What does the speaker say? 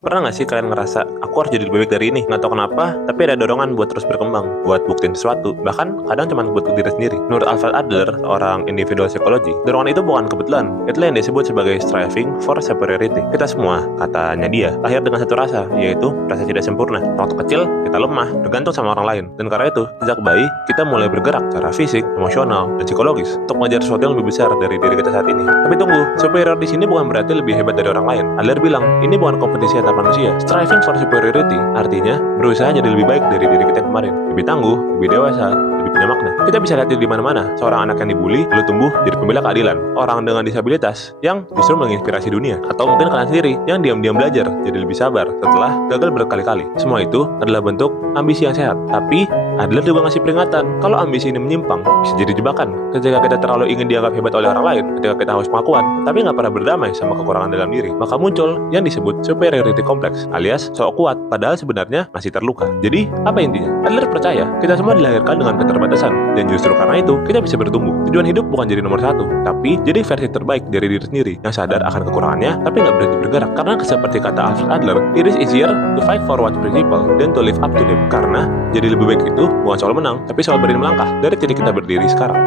Pernah nggak sih kalian ngerasa, aku harus jadi lebih baik dari ini? Nggak tahu kenapa, tapi ada dorongan buat terus berkembang, buat buktiin sesuatu, bahkan kadang cuma buat diri sendiri. Menurut Alfred Adler, orang individual psikologi, dorongan itu bukan kebetulan. Itulah yang disebut sebagai striving for superiority. Kita semua, katanya dia, lahir dengan satu rasa, yaitu rasa tidak sempurna. Waktu kecil, kita lemah, bergantung sama orang lain. Dan karena itu, sejak bayi, kita mulai bergerak secara fisik, emosional, dan psikologis untuk mengejar sesuatu yang lebih besar dari diri kita saat ini. Tapi tunggu, superior di sini bukan berarti lebih hebat dari orang lain. Adler bilang, ini bukan kompetisi antar manusia. Striving for superiority artinya berusaha jadi lebih baik dari diri kita yang kemarin, lebih tangguh, lebih dewasa, lebih punya makna. Kita bisa lihat di mana-mana, seorang anak yang dibully lalu tumbuh jadi pembela keadilan, orang dengan disabilitas yang justru menginspirasi dunia, atau mungkin kalian sendiri yang diam-diam belajar jadi lebih sabar setelah gagal berkali-kali. Semua itu adalah bentuk ambisi yang sehat. Tapi Adler juga ngasih peringatan kalau ambisi ini menyimpang bisa jadi jebakan. Ketika kita terlalu ingin dianggap hebat oleh orang lain, ketika kita haus pengakuan tapi nggak pernah berdamai sama kekurangan dalam diri, maka muncul yang disebut superiority complex, alias sok kuat padahal sebenarnya masih terluka. Jadi apa intinya? Adler percaya kita semua dilahirkan dengan keterbatasan, dan justru karena itu kita bisa bertumbuh. Tujuan hidup bukan jadi nomor satu, tapi jadi versi terbaik dari diri sendiri yang sadar akan kekurangannya tapi nggak berhenti bergerak. Karena seperti kata Alfred Adler, it is easier to fight for one's principle than to live up to them. Karena jadi lebih baik itu bukan soal menang, tapi soal berani melangkah dari titik kita berdiri sekarang.